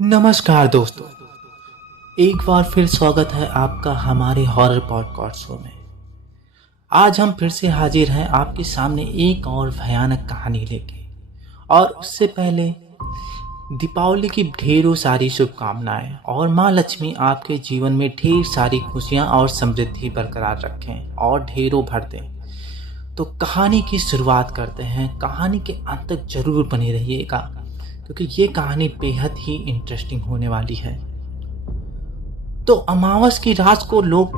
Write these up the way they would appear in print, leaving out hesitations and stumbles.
नमस्कार दोस्तों, एक बार फिर स्वागत है आपका हमारे हॉरर पॉडकास्ट शो में। आज हम फिर से हाजिर हैं आपके सामने एक और भयानक कहानी लेके। और उससे पहले दीपावली की ढेरों सारी शुभकामनाएं और माँ लक्ष्मी आपके जीवन में ढेर सारी खुशियां और समृद्धि बरकरार रखें और ढेरों भर दें। तो कहानी की शुरुआत करते हैं। कहानी के अंत तक जरूर बने रहिएगा क्योंकि ये कहानी बेहद ही इंटरेस्टिंग होने वाली है। तो अमावस की रात को लोग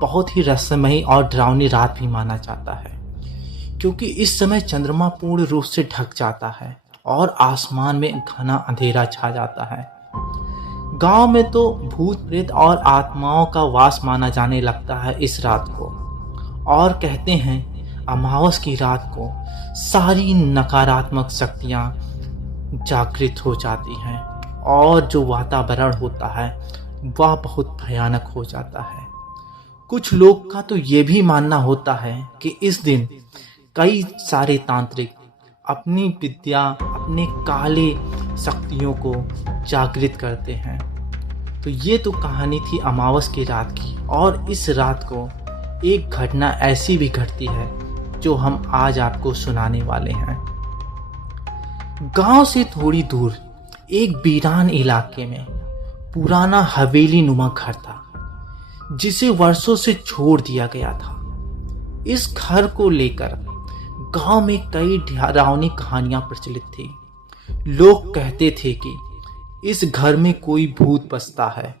बहुत ही रहस्यमयी और डरावनी रात भी माना जाता है क्योंकि इस समय चंद्रमा पूर्ण रूप से ढक जाता है और आसमान में घना अंधेरा छा जाता है। गांव में तो भूत प्रेत और आत्माओं का वास माना जाने लगता है इस रात को। और कहते हैं अमावस की रात को सारी नकारात्मक शक्तियां जागृत हो जाती हैं और जो वातावरण होता है वह बहुत भयानक हो जाता है। कुछ लोग का तो ये भी मानना होता है कि इस दिन कई सारे तांत्रिक अपनी विद्या, अपने काले शक्तियों को जागृत करते हैं। तो ये तो कहानी थी अमावस की रात की। और इस रात को एक घटना ऐसी भी घटती है जो हम आज आपको सुनाने वाले हैं। गांव से थोड़ी दूर एक वीरान इलाके में पुराना हवेली नुमा घर था जिसे वर्षों से छोड़ दिया गया था। इस घर को लेकर गांव में कई डरावनी कहानियां प्रचलित थी। लोग कहते थे कि इस घर में कोई भूत बसता है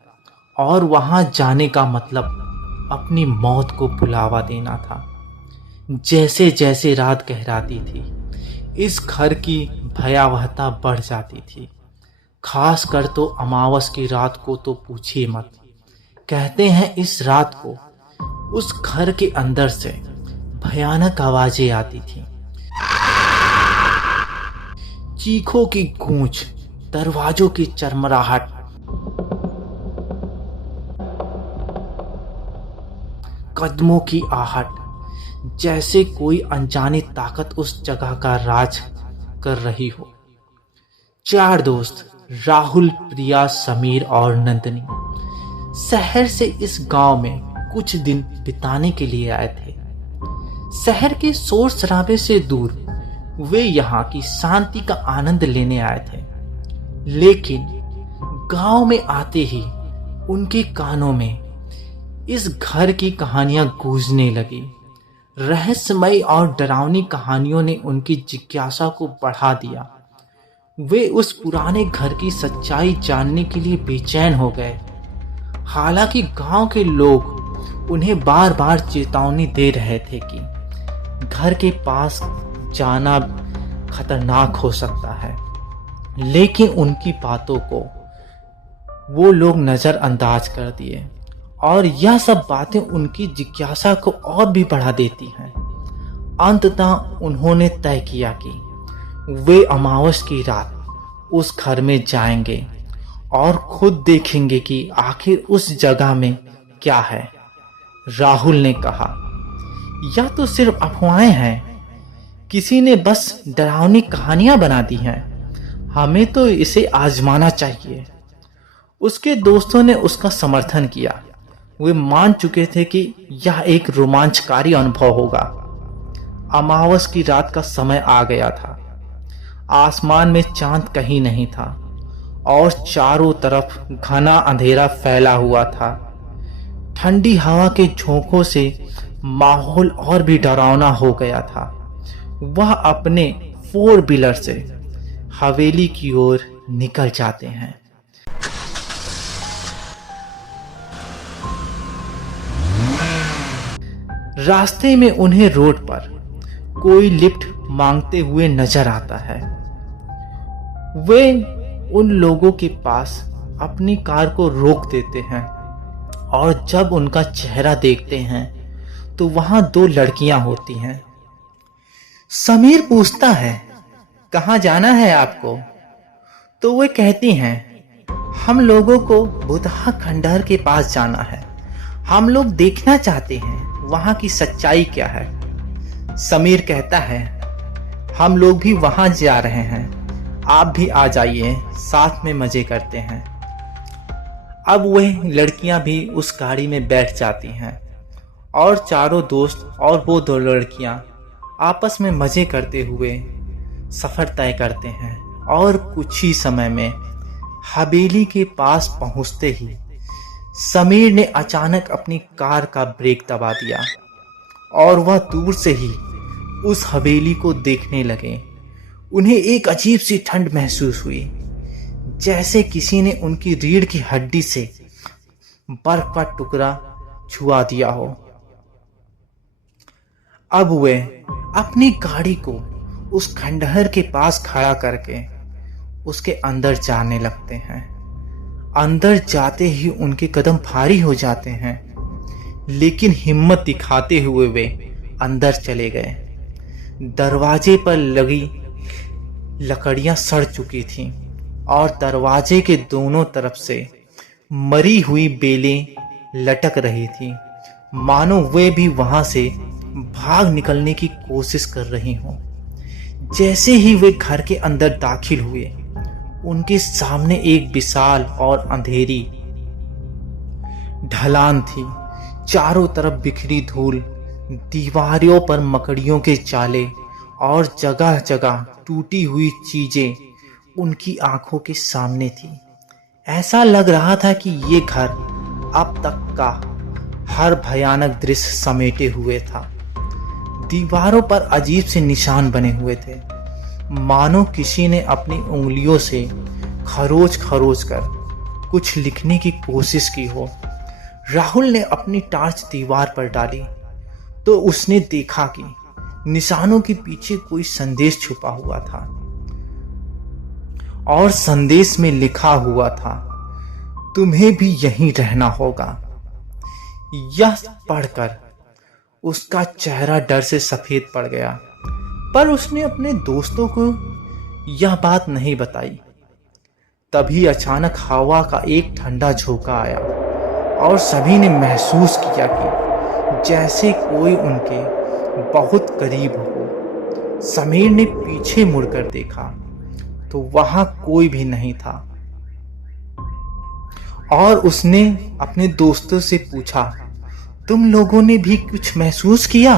और वहां जाने का मतलब अपनी मौत को बुलावा देना था। जैसे जैसे रात गहराती थी इस घर की भयावहता बढ़ जाती थी। खास कर तो अमावस की रात को तो पूछिए मत। कहते हैं इस रात को उस घर के अंदर से भयानक आवाजें आती थी। चीखों की गूंज, दरवाजों की चरमराहट, कदमों की आहट, जैसे कोई अनजानी ताकत उस जगह का राज कर रही हो। चार दोस्त राहुल, प्रिया, समीर और नंदनी शहर से इस गांव में कुछ दिन बिताने के लिए आए थे। शहर के शोर शराबे से दूर वे यहाँ की शांति का आनंद लेने आए थे। लेकिन गांव में आते ही उनके कानों में इस घर की कहानियां गूंजने लगी। रहस्यमयी और डरावनी कहानियों ने उनकी जिज्ञासा को बढ़ा दिया। वे उस पुराने घर की सच्चाई जानने के लिए बेचैन हो गए। हालांकि गांव के लोग उन्हें बार बार चेतावनी दे रहे थे कि घर के पास जाना खतरनाक हो सकता है, लेकिन उनकी बातों को वो लोग नजरअंदाज कर दिए। और यह सब बातें उनकी जिज्ञासा को और भी बढ़ा देती हैं। अंततः उन्होंने तय किया कि वे अमावस की रात उस घर में जाएंगे और खुद देखेंगे कि आखिर उस जगह में क्या है। राहुल ने कहा, यह तो सिर्फ अफवाहें हैं, किसी ने बस डरावनी कहानियां बना दी हैं, हमें तो इसे आजमाना चाहिए। उसके दोस्तों ने उसका समर्थन किया। वे मान चुके थे कि यह एक रोमांचकारी अनुभव होगा। अमावस की रात का समय आ गया था। आसमान में चांद कहीं नहीं था और चारों तरफ घना अंधेरा फैला हुआ था। ठंडी हवा के झोंकों से माहौल और भी डरावना हो गया था। वह अपने 4 व्हीलर से हवेली की ओर निकल जाते हैं। रास्ते में उन्हें रोड पर कोई लिफ्ट मांगते हुए नजर आता है। वे उन लोगों के पास अपनी कार को रोक देते हैं और जब उनका चेहरा देखते हैं तो वहां 2 लड़कियां होती हैं। समीर पूछता है, कहाँ जाना है आपको? तो वे कहती हैं, हम लोगों को बुधा खंडहर के पास जाना है, हम लोग देखना चाहते हैं वहां की सच्चाई क्या है। समीर कहता है, हम लोग भी वहां जा रहे हैं, आप भी आ जाइए, साथ में मजे करते हैं। अब वह लड़कियां भी उस गाड़ी में बैठ जाती हैं और चारों दोस्त और वो दो लड़कियां आपस में मजे करते हुए सफर तय करते हैं। और कुछ ही समय में हवेली के पास पहुंचते ही समीर ने अचानक अपनी कार का ब्रेक दबा दिया और वह दूर से ही उस हवेली को देखने लगे। उन्हें एक अजीब सी ठंड महसूस हुई, जैसे किसी ने उनकी रीढ़ की हड्डी से बर्फ का टुकड़ा छुआ दिया हो। अब वे अपनी गाड़ी को उस खंडहर के पास खड़ा करके उसके अंदर जाने लगते हैं। अंदर जाते ही उनके कदम भारी हो जाते हैं, लेकिन हिम्मत दिखाते हुए वे अंदर चले गए। दरवाजे पर लगी लकड़ियां सड़ चुकी थीं और दरवाजे के दोनों तरफ से मरी हुई बेलें लटक रही थीं, मानो वे भी वहां से भाग निकलने की कोशिश कर रही हों। जैसे ही वे घर के अंदर दाखिल हुए, उनके सामने एक विशाल और अंधेरी ढलान थी। चारों तरफ बिखरी धूल, दीवारों पर मकड़ियों के जाले और जगह जगह टूटी हुई चीजें उनकी आंखों के सामने थी। ऐसा लग रहा था कि ये घर अब तक का हर भयानक दृश्य समेटे हुए था। दीवारों पर अजीब से निशान बने हुए थे, मानो किसी ने अपनी उंगलियों से खरोच खरोच कर कुछ लिखने की कोशिश की हो। राहुल ने अपनी टार्च दीवार पर डाली तो उसने देखा कि निशानों के पीछे कोई संदेश छुपा हुआ था और संदेश में लिखा हुआ था, तुम्हें भी यहीं रहना होगा। यह पढ़कर उसका चेहरा डर से सफेद पड़ गया, पर उसने अपने दोस्तों को यह बात नहीं बताई। तभी अचानक हवा का एक ठंडा झोंका आया और सभी ने महसूस किया कि जैसे कोई उनके बहुत करीब हो। समीर ने पीछे मुड़कर देखा तो वहां कोई भी नहीं था और उसने अपने दोस्तों से पूछा, तुम लोगों ने भी कुछ महसूस किया?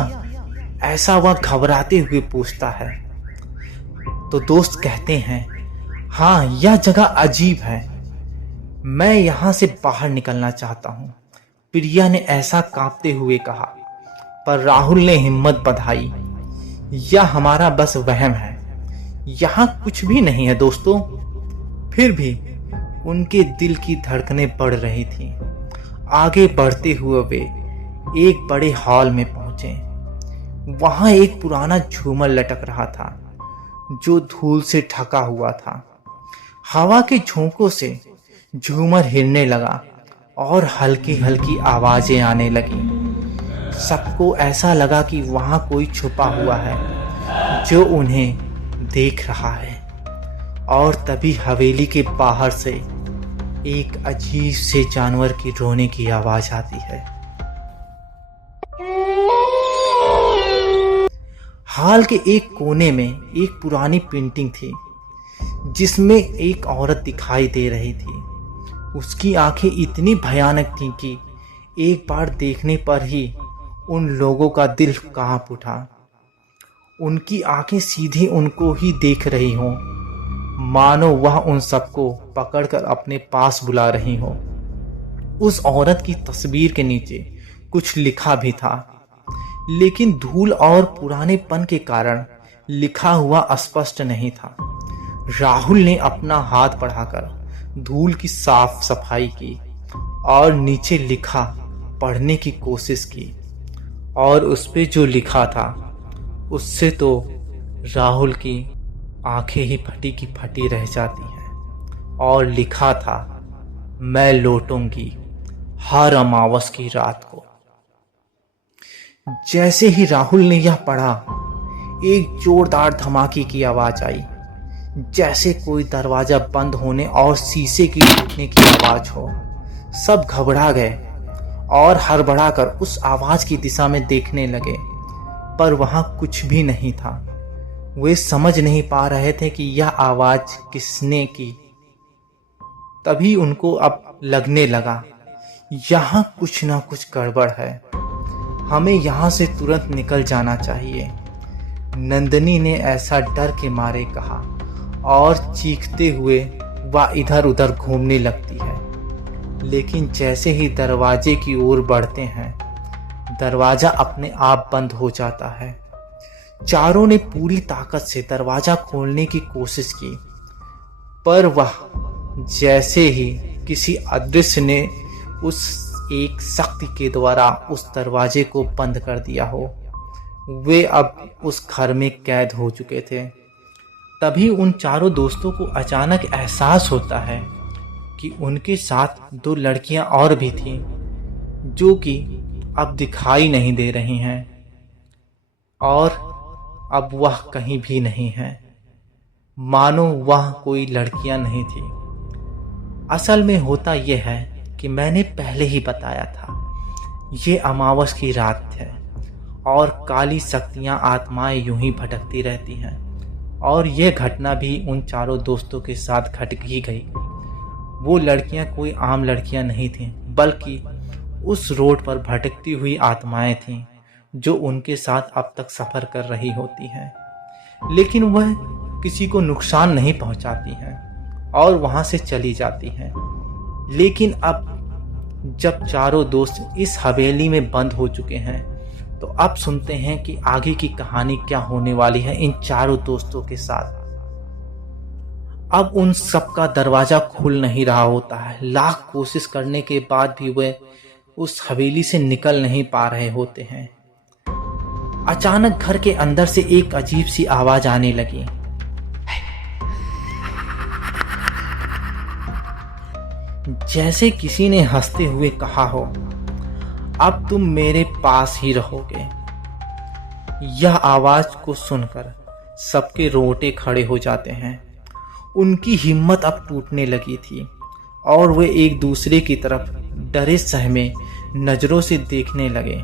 ऐसा वह घबराते हुए पूछता है। तो दोस्त कहते हैं, हाँ, यह जगह अजीब है, मैं यहां से बाहर निकलना चाहता हूं। प्रिया ने ऐसा कांपते हुए कहा, पर राहुल ने हिम्मत बंधाई, यह हमारा बस वहम है, यहां कुछ भी नहीं है दोस्तों। फिर भी उनके दिल की धड़कनें बढ़ रही थीं। आगे बढ़ते हुए वे एक बड़े हॉल में पहुंचे। वहां एक पुराना झूमर लटक रहा था जो धूल से ढका हुआ था। हवा के झोंकों से झूमर हिलने लगा और हल्की हल्की आवाजें आने लगी। सबको ऐसा लगा कि वहां कोई छुपा हुआ है जो उन्हें देख रहा है। और तभी हवेली के बाहर से एक अजीब से जानवर की रोने की आवाज आती है। हॉल के एक कोने में एक पुरानी पेंटिंग थी जिसमें एक औरत दिखाई दे रही थी। उसकी आंखें इतनी भयानक थीं कि एक बार देखने पर ही उन लोगों का दिल कांप उठा। उनकी आंखें सीधे उनको ही देख रही हों, मानो वह उन सबको पकड़कर अपने पास बुला रही हो। उस औरत की तस्वीर के नीचे कुछ लिखा भी था, लेकिन धूल और पुरानेपन के कारण लिखा हुआ स्पष्ट नहीं था। राहुल ने अपना हाथ बढ़ाकर धूल की साफ सफाई की और नीचे लिखा पढ़ने की कोशिश की, और उस पे जो लिखा था उससे तो राहुल की आंखें ही फटी की फटी रह जाती हैं। और लिखा था, मैं लौटूंगी हर अमावस की रात को। जैसे ही राहुल ने यह पढ़ा, एक जोरदार धमाके की आवाज आई, जैसे कोई दरवाजा बंद होने और शीशे की टूटने की आवाज हो। सब घबरा गए और हड़बड़ाकर उस आवाज की दिशा में देखने लगे, पर वहां कुछ भी नहीं था। वे समझ नहीं पा रहे थे कि यह आवाज किसने की। तभी उनको अब लगने लगा, यहाँ कुछ ना कुछ गड़बड़ है, हमें यहाँ से तुरंत निकल जाना चाहिए। नंदिनी ने ऐसा डर के मारे कहा और चीखते हुए वह इधर उधर घूमने लगती है। लेकिन जैसे ही दरवाजे की ओर बढ़ते हैं, दरवाजा अपने आप बंद हो जाता है। चारों ने पूरी ताकत से दरवाजा खोलने की कोशिश की, पर वह जैसे ही किसी अदृश्य ने उस एक शक्ति के द्वारा उस दरवाजे को बंद कर दिया हो, वे अब उस घर में कैद हो चुके थे। तभी उन चारों दोस्तों को अचानक एहसास होता है कि उनके साथ दो लड़कियां और भी थीं, जो कि अब दिखाई नहीं दे रही हैं और अब वह कहीं भी नहीं है, मानो वह कोई लड़कियां नहीं थी। असल में होता यह है कि मैंने पहले ही बताया था, ये अमावस की रात है और काली शक्तियां आत्माएं यूं ही भटकती रहती हैं। और यह घटना भी उन चारों दोस्तों के साथ घट ही गई। वो लड़कियां कोई आम लड़कियां नहीं थीं, बल्कि उस रोड पर भटकती हुई आत्माएं थीं जो उनके साथ अब तक सफ़र कर रही होती हैं। लेकिन वह किसी को नुकसान नहीं पहुंचाती हैं और वहां से चली जाती हैं। लेकिन अब जब चारों दोस्त इस हवेली में बंद हो चुके हैं, तो अब सुनते हैं कि आगे की कहानी क्या होने वाली है इन चारों दोस्तों के साथ। अब उन सब का दरवाजा खुल नहीं रहा होता है। लाख कोशिश करने के बाद भी वे उस हवेली से निकल नहीं पा रहे होते हैं। अचानक घर के अंदर से एक अजीब सी आवाज आने लगी। जैसे किसी ने हंसते हुए कहा हो, अब तुम मेरे पास ही रहोगे। यह आवाज को सुनकर सबके रोंगटे खड़े हो जाते हैं। उनकी हिम्मत अब टूटने लगी थी और वे एक दूसरे की तरफ डरे सहमे नजरों से देखने लगे।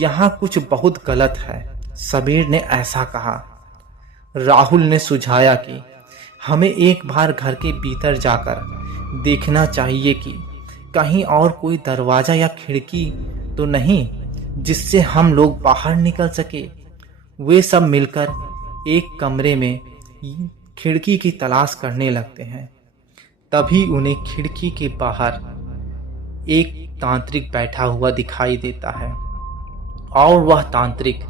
यहाँ कुछ बहुत गलत है, समीर ने ऐसा कहा। राहुल ने सुझाया कि हमें एक बार घर के भीतर जाकर देखना चाहिए कि कहीं और कोई दरवाजा या खिड़की तो नहीं जिससे हम लोग बाहर निकल सके। वे सब मिलकर एक कमरे में खिड़की की तलाश करने लगते हैं। तभी उन्हें खिड़की के बाहर एक तांत्रिक बैठा हुआ दिखाई देता है और वह तांत्रिक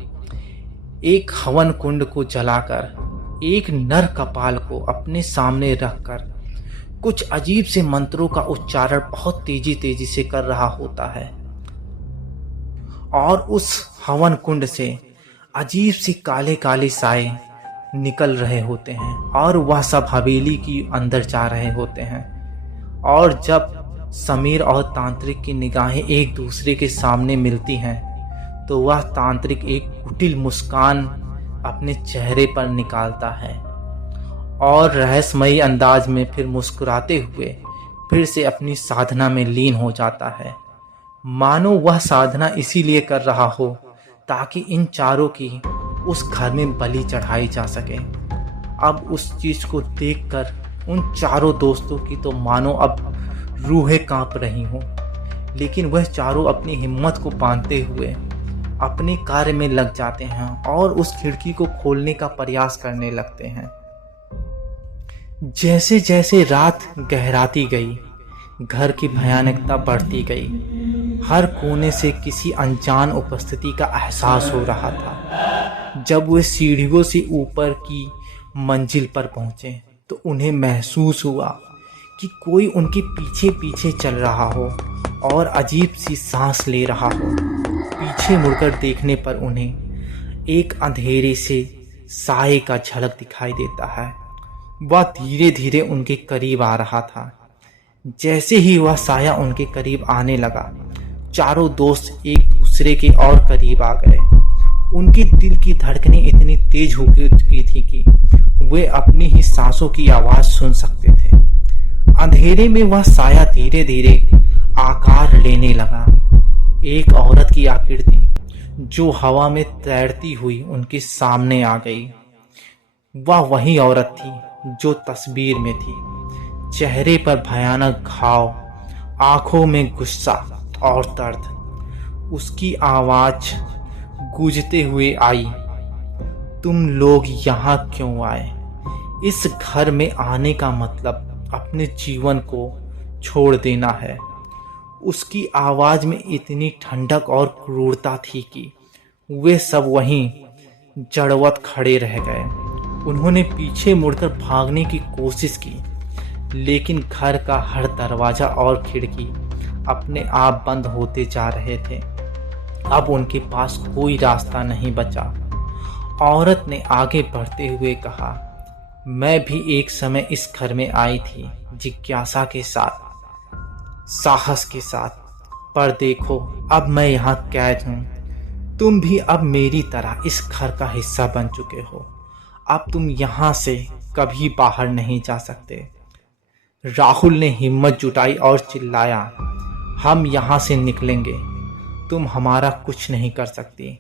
एक हवन कुंड को जलाकर एक नर कपाल को अपने सामने रखकर कुछ अजीब से मंत्रों का उच्चारण बहुत तेजी से कर रहा होता है और उस हवन कुंड से अजीब सी काले काले साए निकल रहे होते हैं और वह सब हवेली की अंदर जा रहे होते हैं। और जब समीर और तांत्रिक की निगाहें एक दूसरे के सामने मिलती हैं, तो वह तांत्रिक एक कुटिल मुस्कान अपने चेहरे पर निकालता है और रहस्यमयी अंदाज में फिर मुस्कुराते हुए फिर से अपनी साधना में लीन हो जाता है, मानो वह साधना इसीलिए कर रहा हो ताकि इन चारों की उस घर में बलि चढ़ाई जा सके। अब उस चीज को देखकर उन चारों दोस्तों की तो मानो अब रूहें कांप रही हों, लेकिन वह चारों अपनी हिम्मत को बांधते हुए अपने कार्य में लग जाते हैं और उस खिड़की को खोलने का प्रयास करने लगते हैं। जैसे जैसे रात गहराती गई, घर की भयानकता बढ़ती गई। हर कोने से किसी अनजान उपस्थिति का एहसास हो रहा था। जब वे सीढ़ियों से ऊपर की मंजिल पर पहुंचे, तो उन्हें महसूस हुआ कि कोई उनके पीछे पीछे चल रहा हो और अजीब सी सांस ले रहा हो। पीछे मुड़कर देखने पर उन्हें एक अंधेरे से साए का झलक दिखाई देता है। वह धीरे धीरे उनके करीब आ रहा था। जैसे ही वह साया उनके करीब आने लगा, चारों दोस्त एक दूसरे के और करीब आ गए। उनके दिल की धड़कनें इतनी तेज हो चुकी थी कि वे अपनी ही सांसों की आवाज सुन सकते थे। अंधेरे में वह साया धीरे धीरे आकार लेने लगा। एक औरत की आकृति जो हवा में तैरती हुई उनके सामने आ गई। वह वही औरत थी जो तस्वीर में थी। चेहरे पर भयानक घाव, आंखों में गुस्सा और दर्द। उसकी आवाज गूंजते हुए आई, तुम लोग यहाँ क्यों आए? इस घर में आने का मतलब अपने जीवन को छोड़ देना है। उसकी आवाज में इतनी ठंडक और क्रूरता थी कि वे सब वहीं जड़वत खड़े रह गए। उन्होंने पीछे मुड़कर भागने की कोशिश की, लेकिन घर का हर दरवाजा और खिड़की अपने आप बंद होते जा रहे थे। अब उनके पास कोई रास्ता नहीं बचा। औरत ने आगे बढ़ते हुए कहा, मैं भी एक समय इस घर में आई थी, जिज्ञासा के साथ, साहस के साथ, पर देखो अब मैं यहाँ कैद हूँ। तुम भी अब मेरी तरह इस घर का हिस्सा बन चुके हो। अब तुम यहाँ से कभी बाहर नहीं जा सकते। राहुल ने हिम्मत जुटाई और चिल्लाया, हम यहाँ से निकलेंगे, तुम हमारा कुछ नहीं कर सकती।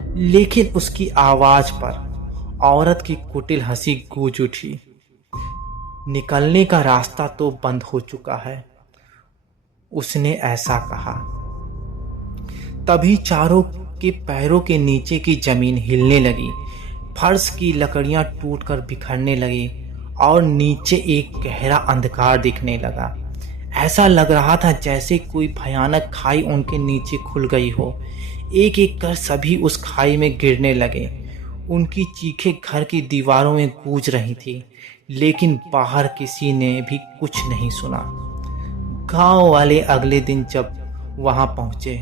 लेकिन उसकी आवाज पर औरत की कुटिल हंसी गूंज उठी। निकलने का रास्ता तो बंद हो चुका है, उसने ऐसा कहा। तभी चारों के पैरों के नीचे की जमीन हिलने लगी, फर्श की लकड़ियां टूटकर बिखरने लगी और नीचे एक गहरा अंधकार दिखने लगा। ऐसा लग रहा था जैसे कोई भयानक खाई उनके नीचे खुल गई हो। एक एक कर सभी उस खाई में गिरने लगे। उनकी चीखें घर की दीवारों में गूंज रही थी, लेकिन बाहर किसी ने भी कुछ नहीं सुना। गांव वाले अगले दिन जब वहां पहुंचे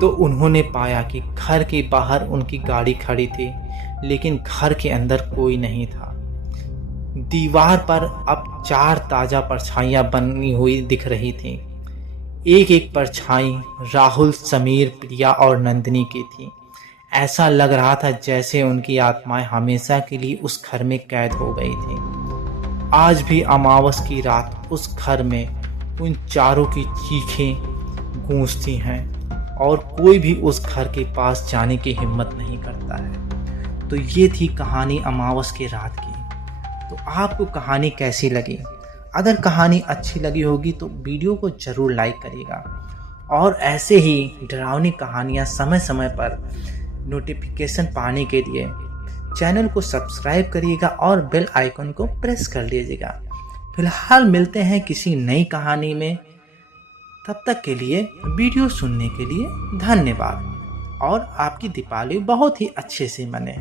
तो उन्होंने पाया कि घर के बाहर उनकी गाड़ी खड़ी थी, लेकिन घर के अंदर कोई नहीं था। दीवार पर अब 4 ताजा परछाइयां बनी हुई दिख रही थीं। एक एक परछाई राहुल, समीर, प्रिया और नंदिनी की थी। ऐसा लग रहा था जैसे उनकी आत्माएं हमेशा के लिए उस घर में कैद हो गई थी। आज भी अमावस की रात उस घर में उन चारों की चीखें गूंजती हैं और कोई भी उस घर के पास जाने की हिम्मत नहीं करता है। तो ये थी कहानी अमावस की रात की। तो आपको कहानी कैसी लगी? अगर कहानी अच्छी लगी होगी तो वीडियो को ज़रूर लाइक करिएगा और ऐसे ही डरावनी कहानियाँ समय समय पर नोटिफिकेशन पाने के लिए चैनल को सब्सक्राइब करिएगा और बेल आइकन को प्रेस कर लीजिएगा। फिलहाल मिलते हैं किसी नई कहानी में। तब तक के लिए वीडियो सुनने के लिए धन्यवाद और आपकी दीपावली बहुत ही अच्छे से मने।